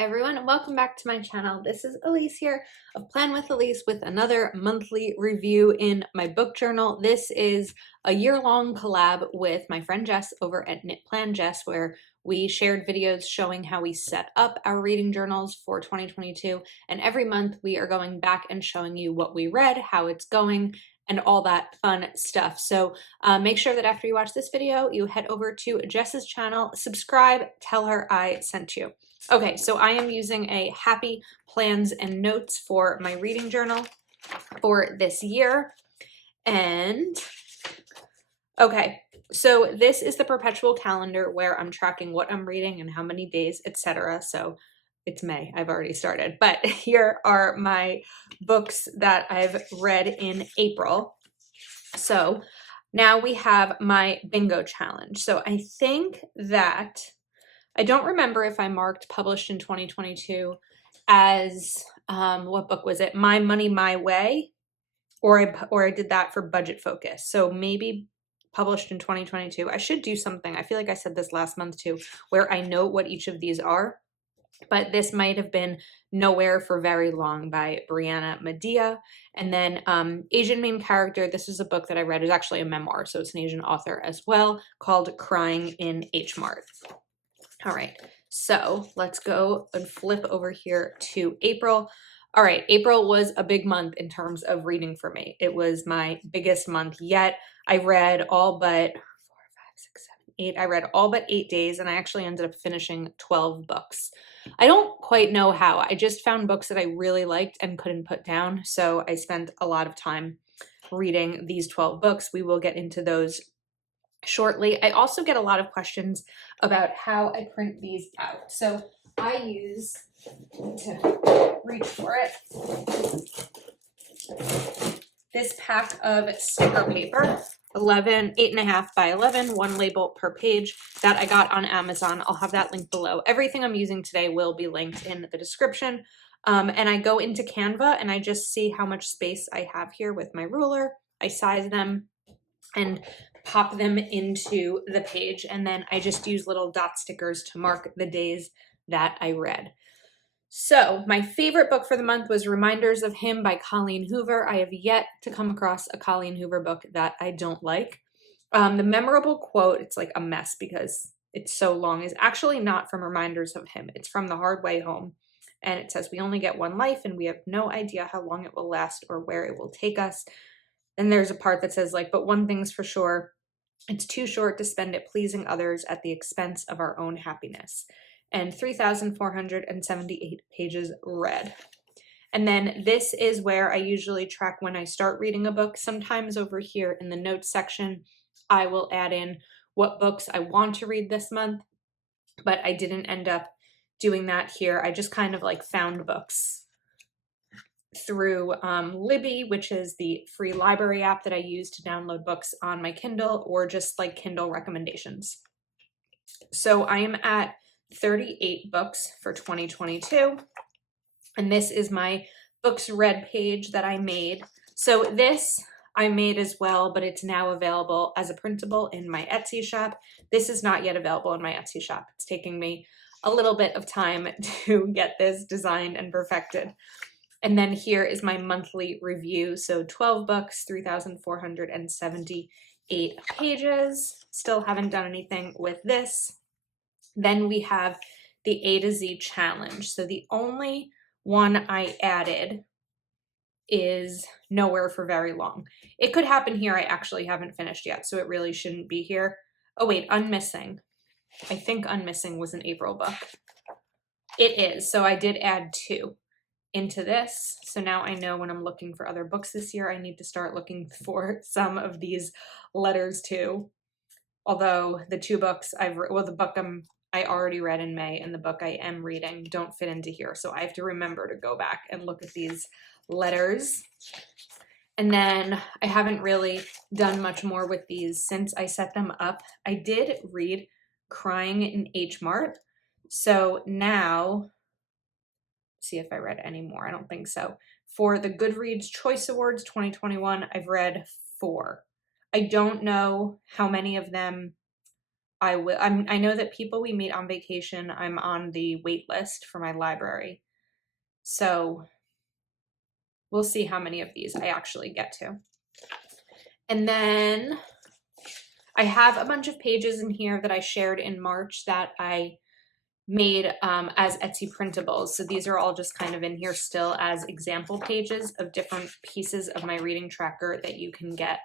everyone, welcome back to my channel. This is Elise here of Plan with Elise with another monthly review in my book journal. This is a year-long collab with my friend Jess over at Knit Plan Jess, where we shared videos showing how we set up our reading journals for 2022, and every month we are going back and showing you what we read, how it's going, and all that fun stuff. So make sure that after you watch this video, you head over to Jess's channel, subscribe, tell her I sent you. Okay, so I am using a Happy Plans and Notes for my reading journal for this year. And okay, so this is the perpetual calendar where I'm tracking what I'm reading and how many days, etc. So it's May, I've already started, but here are my books that I've read in April. So now we have my bingo challenge. So I think that, I don't remember if I marked published in 2022 as, what book was it? My Money, My Way, or I did that for Budget Focus. So maybe published in 2022. I should do something. I feel like I said this last month too, where I note what each of these are. But this might have been Nowhere for Very Long by Brianna Medea. And then Asian Main Character, this is a book that I read. It's actually a memoir, so it's an Asian author as well, called Crying in H Mart. All right, so let's go and flip over here to April. All right, April was a big month in terms of reading for me. It was my biggest month yet. I read all but 8. I read all but 8 days, and I actually ended up finishing 12 books. I don't quite know how. I just found books that I really liked and couldn't put down, so I spent a lot of time reading these 12 books. We will get into those shortly. I also get a lot of questions about how I print these out. So I use, to reach for it, this pack of sticker paper, 8.5 by 11, one label per page, that I got on Amazon. I'll have that link below. Everything I'm using today will be linked in the description. And I go into Canva and I just see how much space I have here with my ruler. I size them and pop them into the page, and then I just use little dot stickers to mark the days that I read. So my favorite book for the month was Reminders of Him by Colleen Hoover. I have yet to come across a Colleen Hoover book that I don't like. The memorable quote, it's like a mess because it's so long, is actually not from Reminders of Him. It's from The Hard Way Home. And it says, "We only get one life and we have no idea how long it will last or where it will take us." And there's a part that says like, "But one thing's for sure, it's too short to spend it pleasing others at the expense of our own happiness." And 3,478 pages read. And then this is where I usually track when I start reading a book. Sometimes over here in the notes section, I will add in what books I want to read this month, but I didn't end up doing that here. I just kind of like found books through Libby, which is the free library app that I use to download books on my Kindle, or just like Kindle recommendations. So I am at 38 books for 2022, and this is my books read page that I made. So this I made as well, but it's now available as a printable in my Etsy shop. This is not yet available in my Etsy shop. It's taking me a little bit of time to get this designed and perfected. And then here is my monthly review. So 12 books, 3,478 pages. Still haven't done anything with this. Then we have the A to Z challenge. So the only one I added is Nowhere for Very Long. It could happen here. I actually haven't finished yet, so it really shouldn't be here. Oh wait, Unmissing. I think Unmissing was an April book. It is. So I did add 2 into this. So now I know when I'm looking for other books this year, I need to start looking for some of these letters too. Although the 2 books the book I already read in May and the book I am reading don't fit into here. So I have to remember to go back and look at these letters. And then I haven't really done much more with these since I set them up. I did read Crying in H Mart. So now, see if I read any more. I don't think so. For the Goodreads Choice Awards 2021, I've read 4. I don't know how many of them I know that People We Meet on Vacation, I'm on the wait list for my library. So we'll see how many of these I actually get to. And then I have a bunch of pages in here that I shared in March that I made as Etsy printables. So these are all just kind of in here still as example pages of different pieces of my reading tracker that you can get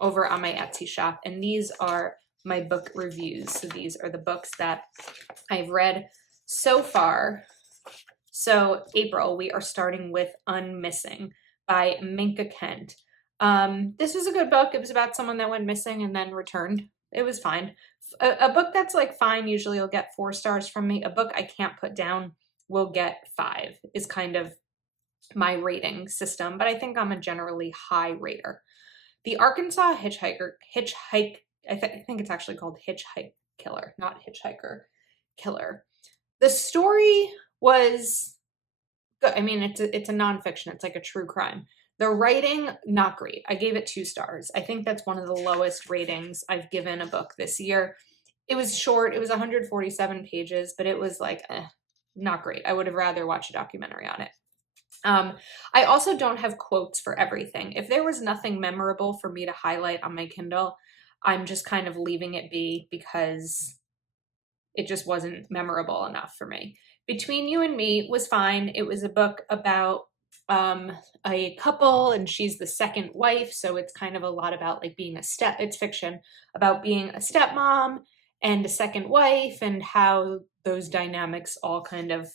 over on my Etsy shop. And these are my book reviews. So these are the books that I've read so far. So April, we are starting with Unmissing by Minka Kent. This was a good book. It was about someone that went missing and then returned. It was fine. A book that's like fine usually will get 4 stars from me. A book I can't put down will get 5 is kind of my rating system, but I think I'm a generally high rater. The Arkansas Hitchhike, I think it's actually called Hitchhike Killer, not Hitchhiker Killer. The story was good. I mean, it's a nonfiction. It's like a true crime. The writing, not great. I gave it 2 stars. I think that's one of the lowest ratings I've given a book this year. It was short. It was 147 pages, but it was like, not great. I would have rather watched a documentary on it. I also don't have quotes for everything. If there was nothing memorable for me to highlight on my Kindle, I'm just kind of leaving it be because it just wasn't memorable enough for me. Between You and Me was fine. It was a book about a couple, and she's the second wife, so it's kind of a lot about like being it's fiction about being a stepmom and a second wife and how those dynamics all kind of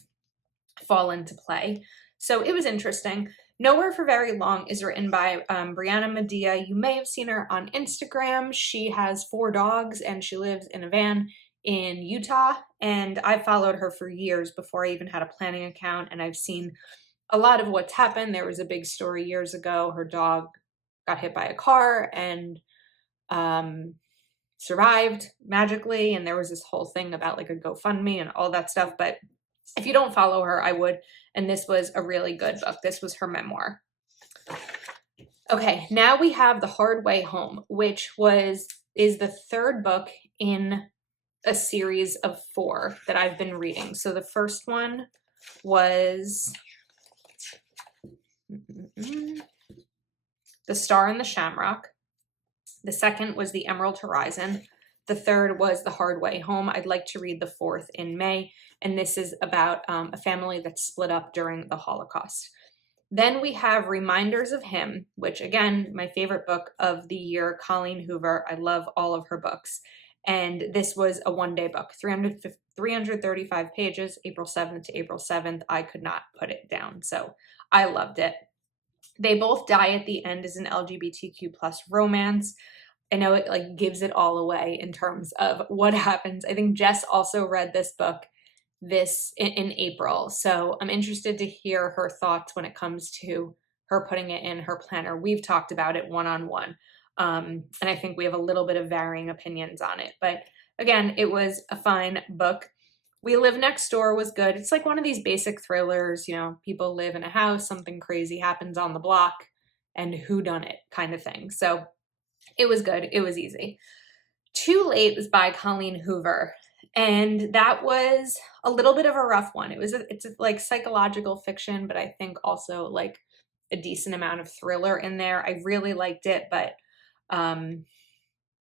fall into play. So it was interesting. Nowhere for Very Long is written by Brianna Medea. You may have seen her on Instagram. She has 4 dogs and she lives in a van in Utah, and I followed her for years before I even had a planning account, and I've seen a lot of what's happened. There was a big story years ago. Her dog got hit by a car and survived magically, and there was this whole thing about like a GoFundMe and all that stuff. But if you don't follow her, I would. And this was a really good book. This was her memoir. Okay, now we have The Hard Way Home, which is the 3rd book in a series of 4 that I've been reading. So the first one was The Star and the Shamrock. The second was The Emerald Horizon. The third was The Hard Way Home. I'd like to read the 4th in May, and this is about a family that's split up during the Holocaust. Then we have Reminders of Him, which again, my favorite book of the year, Colleen Hoover. I love all of her books. And this was a 1-day book, 335 pages, April 7th to April 7th. I could not put it down, so I loved it. They Both Die at the End is an LGBTQ plus romance. I know it like gives it all away in terms of what happens. I think Jess also read this book in April. So I'm interested to hear her thoughts when it comes to her putting it in her planner. We've talked about it one-on-one. And I think we have a little bit of varying opinions on it. But again, it was a fine book. We Live Next Door was good. It's like one of these basic thrillers, you know, people live in a house, something crazy happens on the block, and who done it kind of thing. So it was good. It was easy. Too Late was by Colleen Hoover. And that was a little bit of a rough one. It's like psychological fiction, but I think also like a decent amount of thriller in there. I really liked it, but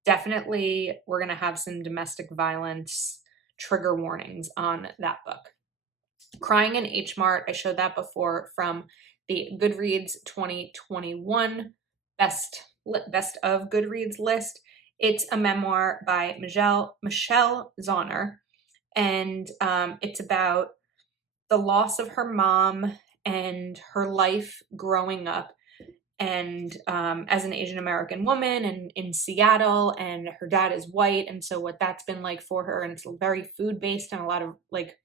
definitely we're going to have some domestic violence trigger warnings on that book. Crying in H Mart, I showed that before, from the Goodreads 2021 best of Goodreads list. It's a memoir by Michelle Zauner, and it's about the loss of her mom and her life growing up and as an Asian American woman and in Seattle, and her dad is white, and so what that's been like for her, and it's very food based and a lot of like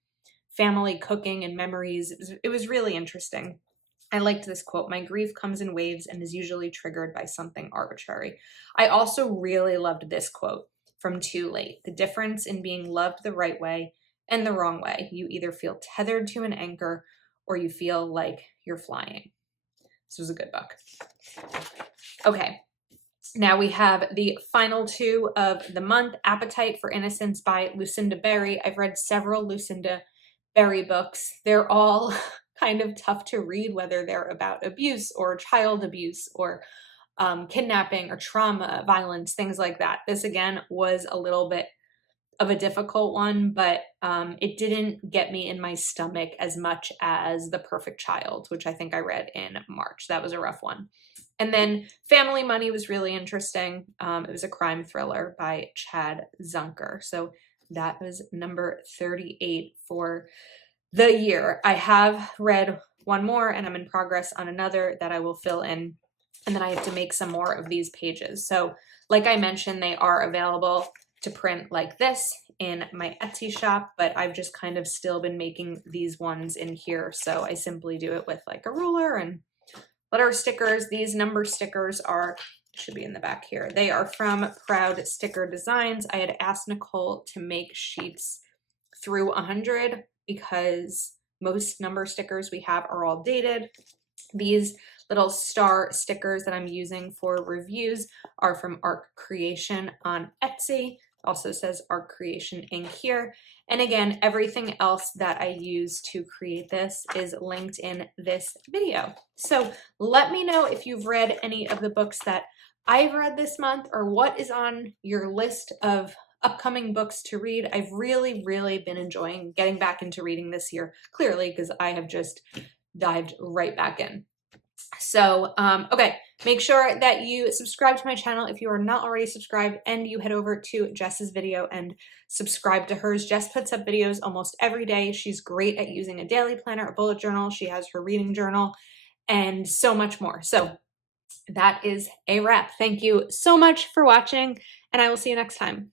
family cooking and memories. It was really interesting. I liked this quote: "My grief comes in waves and is usually triggered by something arbitrary." I also really loved this quote from Too Late: "The difference in being loved the right way and the wrong way. You either feel tethered to an anchor or you feel like you're flying." This was a good book. Okay, Now we have the final two of the month, Appetite for Innocence by Lucinda Berry. I've read several Lucinda Berry books. They're all kind of tough to read, whether they're about abuse or child abuse or kidnapping or trauma, violence, things like that. This again was a little bit of a difficult one, but it didn't get me in my stomach as much as The Perfect Child, which I think I read in March. That was a rough one. And then Family Money was really interesting. It was a crime thriller by Chad Zunker. So that was number 38 for the year. I have read one more and I'm in progress on another that I will fill in. And then I have to make some more of these pages. So like I mentioned, they are available to print like this in my Etsy shop, but I've just kind of still been making these ones in here. So I simply do it with like a ruler and letter stickers. These number stickers should be in the back here. They are from Proud Sticker Designs. I had asked Nicole to make sheets through 100 because most number stickers we have are all dated. These little star stickers that I'm using for reviews are from Art Creation on Etsy. Also says Art Creation Inc. here. And again, everything else that I use to create this is linked in this video. So let me know if you've read any of the books that I've read this month or what is on your list of upcoming books to read. I've really, really been enjoying getting back into reading this year, clearly, because I have just dived right back in. So, okay, make sure that you subscribe to my channel if you are not already subscribed, and you head over to Jess's video and subscribe to hers. Jess puts up videos almost every day. She's great at using a daily planner, a bullet journal. She has her reading journal and so much more. So that is a wrap. Thank you so much for watching, and I will see you next time.